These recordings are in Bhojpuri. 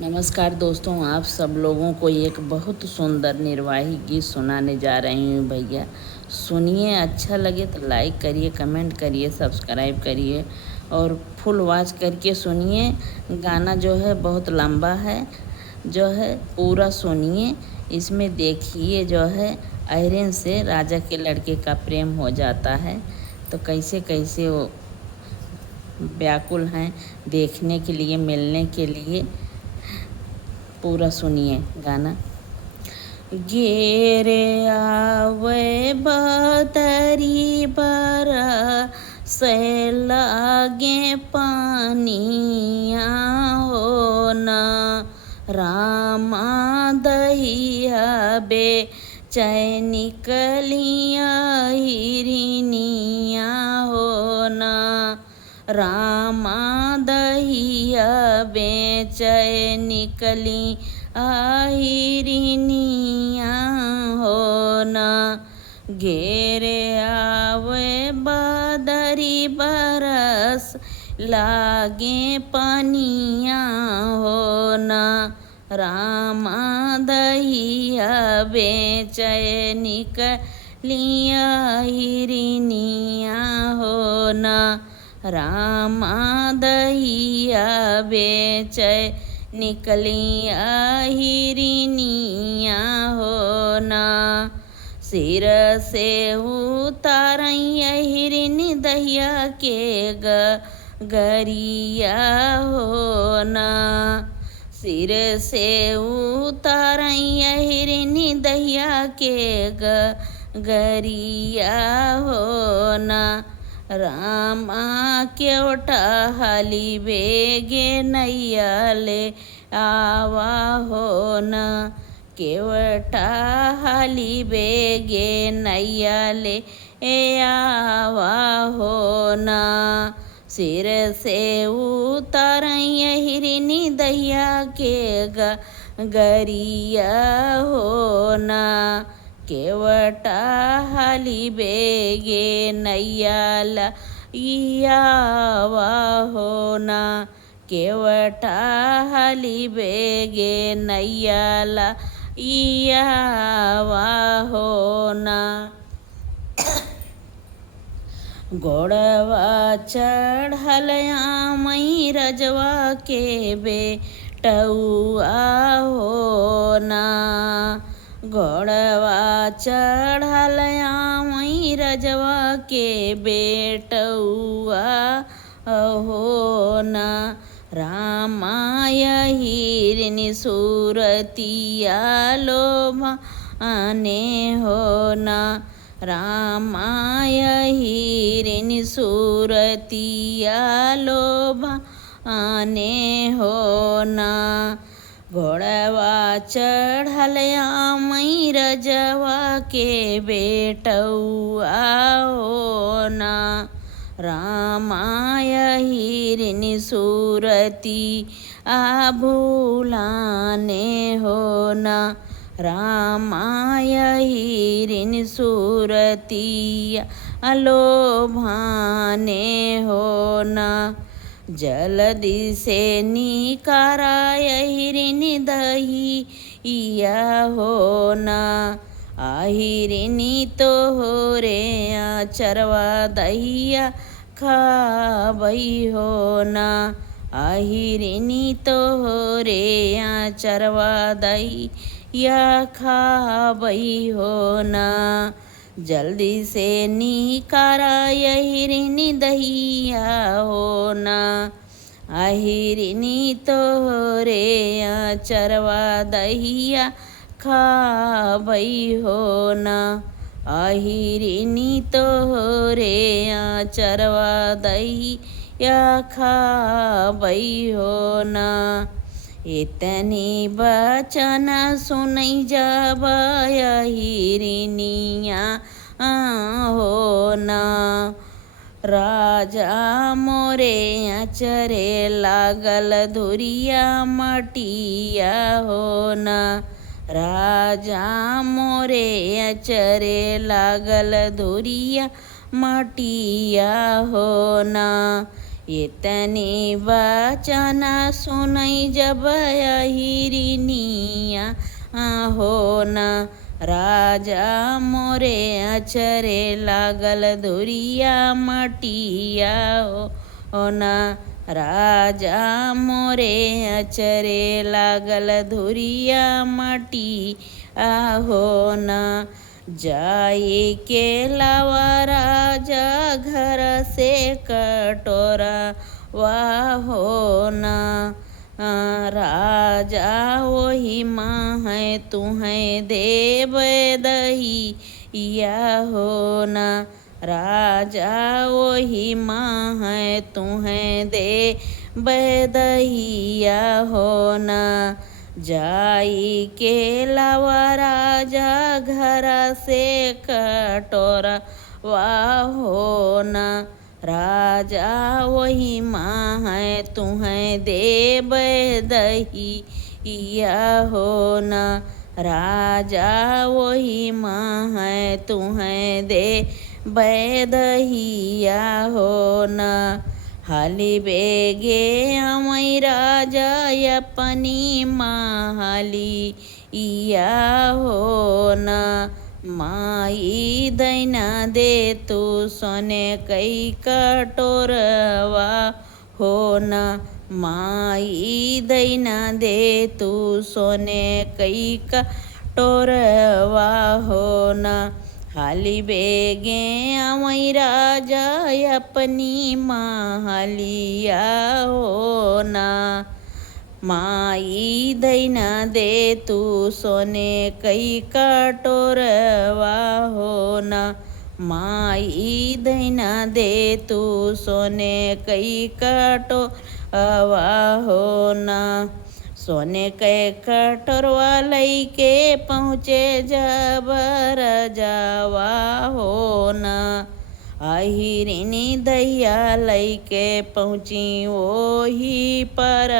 नमस्कार दोस्तों, आप सब लोगों को एक बहुत सुंदर निर्वाही गीत सुनाने जा रही हूँ भैया। सुनिए, अच्छा लगे तो लाइक करिए, कमेंट करिए, सब्सक्राइब करिए और फुल वॉच करके सुनिए। गाना जो है बहुत लंबा है, जो है पूरा सुनिए। इसमें देखिए जो है आयरन से राजा के लड़के का प्रेम हो जाता है, तो कैसे कैसे वो व्याकुल हैं देखने के लिए, मिलने के लिए। पूरा सुनिए गाना। घेरे आवे बदरी बरस लागे पानिया हो न, रामा दहिया बे चैनी कलिया हिरनिया हो न, रामा दहिया बेचै निकली आहिरनिया हो न। घेरे आवे बदरी बरस लागे पनिया हो न, रामा दहिया बेचै निकलिया हिरनिया हो न, रामा दहिया बेचै निकलिया हिरनिया हो न। सिर से उतारैया हिरन दहिया के गरिया हो न, सिर से उतारैया हिरन दहिया के गरिया हो न, रामा केवटा हाली बेगे नैया ले आवा हो न, केवटा हाली बेगे नैया ले आवा हो न। सिर से उतारैया हिरन दहिया के गरिया हो न, केवटा हाली बेगे नैया लावा हो न, केवटा हाली बेगे नैया लावा हो न। गोड़वा चढ़लया मई रजवा के बेटउआ हो न, गोड़वा चढ़लया मई रजवा के बेटउआ हो न, रामा हिरन सूरतिया लोभाने हो न, रामा हिरन सूरतिया लोभाने हो न। घोड़वा चढ़लया मई रजवा के बेटउआ हो न, रामा हिरन सूरती भूलाने हो न, रामा हिरन सूरतिया लोभाने हो न। जल्दी से निकारा हिरन दहिया हो न, आहिरनी तो हो रे चरवा दहिया खाबई हो न, आहिरनी तो हो रे चरवा दहिया खाबई हो न। जल्दी से निकारा हिरन दहिया हो न, आहिरनी तो हो रे चरवा दहिया खाबई हो न, आहिरनी तो हो रे चरवा दहिया खाबई हो न। इतनी बचन सुनै जब हिरनिया हो न, राजा मोरे चरे लागल धुरिया मटिया हो न, राजा मोरे चरे लागल धुरिया मटिया हो न। ये तनी वचना सुनई जब हिरनिया हो न राजा मोरे अचरे लागल धुरिया मटिया हो न राजा मोरे अचरे लागल धुरिया मटिया हो न जाए के लावा राजा घर से कटोरा वाह हो न राजा वही माँ है तुम्हें देव दही या हो न राजा वही माँ है तुम्हें दे दहिया हो न जाई के लावा राजा घर से कटोरा वाह हो न राजा वही माँ है तुम्हें देव दही या हो न राजा वही माँ है तुम्हें दे दहिया हो न हाली बेगे अमई राजा अपनी माली या हो न माई दैना दे तू सोने कई कटोरवा हो न माई दैना दे तू सोने कई कटोरवा हो न हाली बेगे अमई राजा अपनी मालिया हो न माई दैना दे तू सोने कई कटोरवा हो न माई दैना दे तू सोने कई कटोरवा हो न सोने के कटोरवा लई के पहुँचे जब रजावा हो न अहिरिनी दैया लई के पहुँची वही पर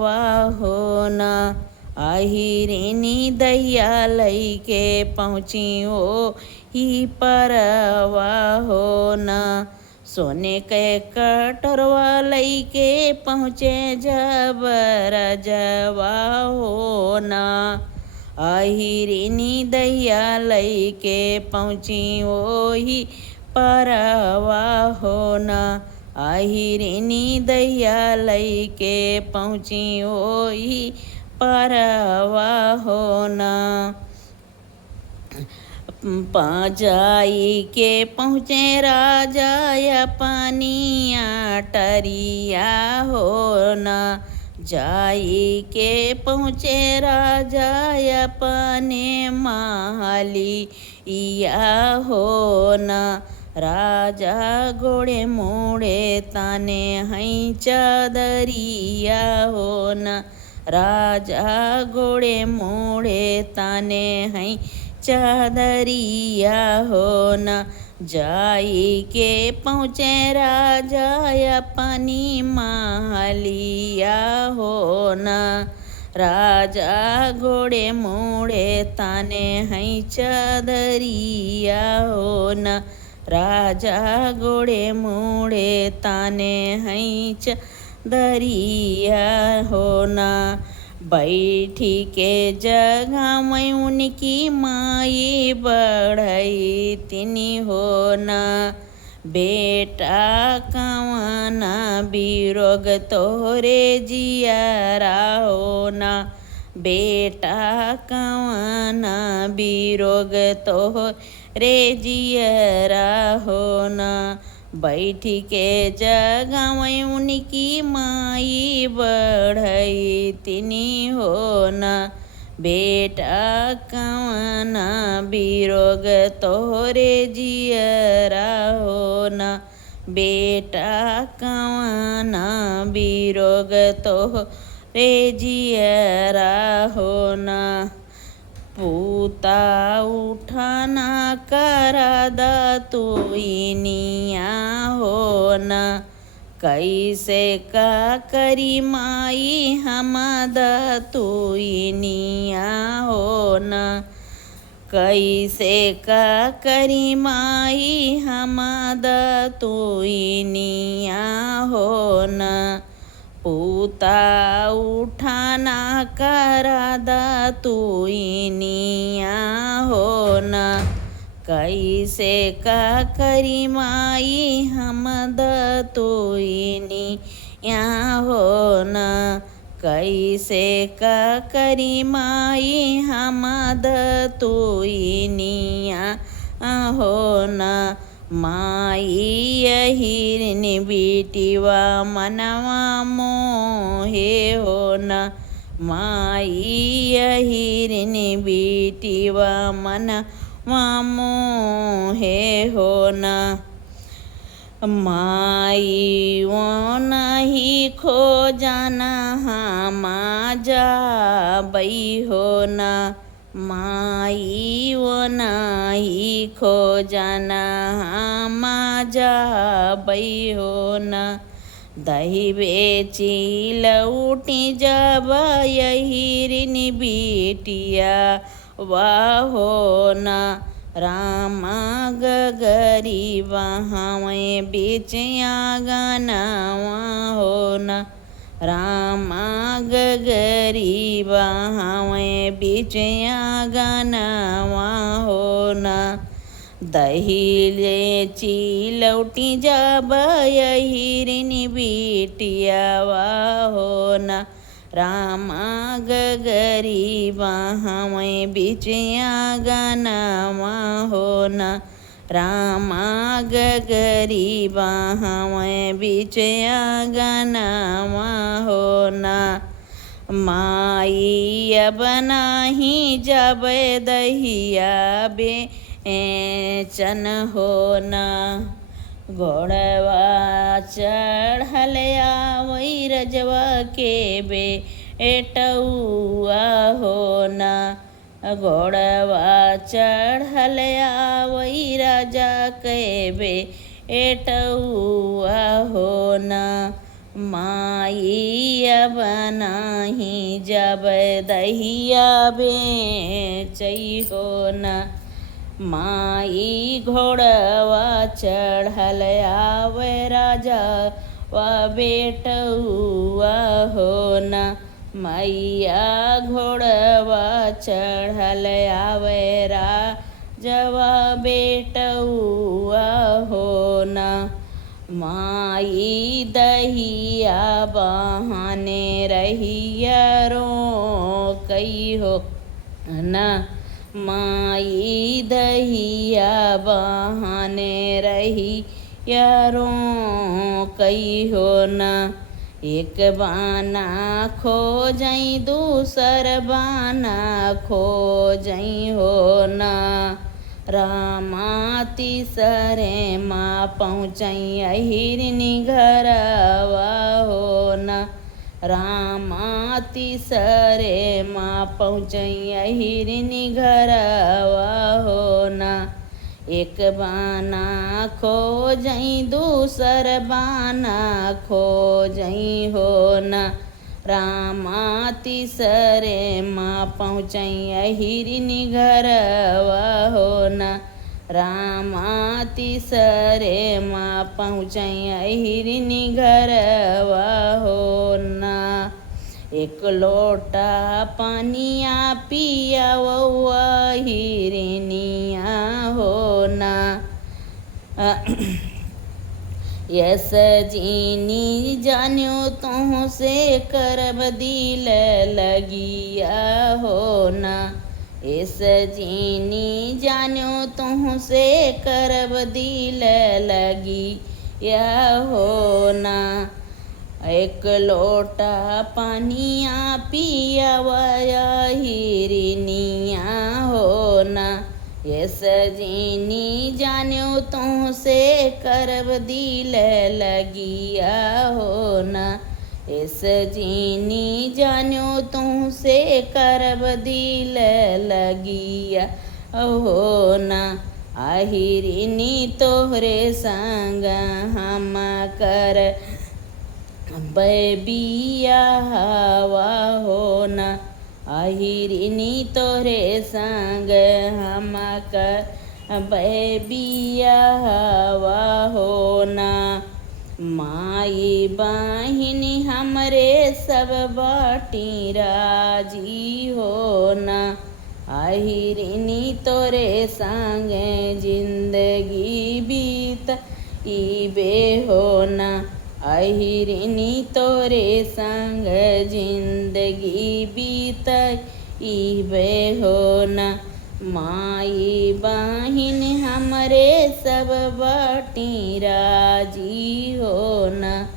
वाह हो न अहिरिनी दैया लई के पहुँची वही पर वाह हो न सोने के कटोरवा लई के पहुँचे जब रजवा हो न अहिरिनी दैया लई के पहुँची वही परवा हो न अहिरिनी दैया लई के पहुँची वही परवा हो न जाई के पहुँचे राजा अपनिया टरिया हो न जाई के पहुँचे राजा अपने माली या हो न राजा गोड़े मोड़े ताने हई चादरिया हो न राजा गोड़े मोड़े ताने हई चादरिया हो न जाई के पहुँचे राजा अपनी मालिया हो न राजा गोड़े मोड़े ताने हई चादरिया हो न राजा गोड़े मोड़े ताने हई चादरिया हो न बैठी के जगह में उनकी माई बढ़ई तिनी हो न बेटा कवना बिरोग तोरे जियारा हो न बेटा कवना बिरोग तोरे जियरा हो न बैठी के जगह में उनकी माई बढ़ई तिनी हो न बेटा कवना बिरोग तोरे जियरा हो न बेटा कवना बिरोग तोरे जियरा हो न पूता उठाना करादा तुइनिया हो न कैसे का करी माई हमदा तुइनिया हो न कैसे का करी माई हमद तुइनिया हो न पूता उठाना करादा तुइनिया हो न कैसे का करी माई हमद तुइनिया हो न कैसे का करी माई हमद तुइनिया हो न माई हिरन बिटिवा मनवा मोहे हो न माई हिरन बिटिवा मनवा मोहे हो न माई वो नहीं खो जाना हमा जाबई हो न माई वो नहीं खो जाना हमा जाबई हो न दही बेची लौटी जब हिरन बिटिया वाह हो न रामा गरीबा हमें बीच आंगनवा हो न रामा गरीबा हमें बीच आंगनवा हो न दही ले चिलौटी जब हिरन बिटियावा हो न रामा गरीबा हमें बीच आंगनवा हो न रामा गरीबा हमें बीच आंगनवा हो न माई अब नाही जब दहिया बेचन हो न घोड़वा चढ़ल आवै रजवा के बेटौआ हो न घोड़वा चढ़ल आवै राजा के बेटौआ हो न माई अब नाही जब दहिया बेचै हो न माई घोड़वा चढ़ल आवे राजा वा बेटौआ हो न मैया घोड़वा चढ़ल आवे राजवा बेटौआ हो न माई दहिया बहाने रहिया रो कई हो न माई दहिया बहाने रही यारो कई हो न एक बाना खो जाई दूसर बाना खो जाई हो न रामा तीसरे माँ पहुँचई हिरनी घरवा हो न रामा तीसरे माँ पहुँचई हिरनी घरवा हो न एक बाना खो जई दूसर बाना खो जई हो न रामा तीसरे माँ पहुँचई हिरनी घरवा हो न रामा तीसरे माँ पहुँचई हिरनी घरवा हो न एक लोटा पानिया पिया वौआ हिरनिया हो न यस जीनी जान्यो तुह से करब दिल लगिया हो न इस जीनी जान्यो तुह से करब दिल लगिया हो न एक लोटा पानिया पिया वया हिरनिया हो न यस जीनी जान्यो तुह से करब दिल लगिया हो न इस जीनी जान्यो तुह से करब दिल लगिया हो न आहिरनी तोहरे संग हम कर बिया हवा हो न अहिरिनी तोरे संग हम करबै बियाहवा हो ना। माई बहिनी हमरे सब बाटी राजी हो ना। अहिरिनी तोरे संग जिंदगी बीतइबे हो ना। अहिरिनी तोरे संग जिंदगी बीतइबे हो ना। माई बहिन हमरे सब बाटी राजी हो ना।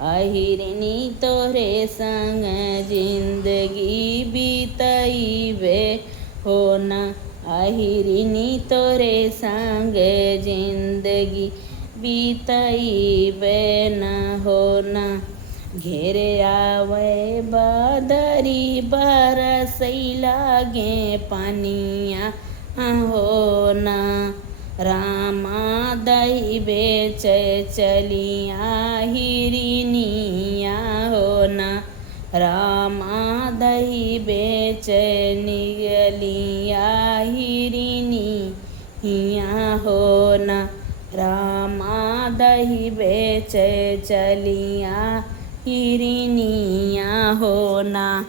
अहिरिनी तोरे संग जिंदगी बीतइबे हो ना। अहिरिनी तोरे संग जिंदगी बीतइबे न हो ना। घेरे आवे बदरी बरसैला गे पानिया हो ना। रामा दही बेच चलिया हिरिनिया हो ना। रामा दही बेच निगलिया हिरिनिया हो ना। रामा दही बेच चलिया हिरिनिया हो ना।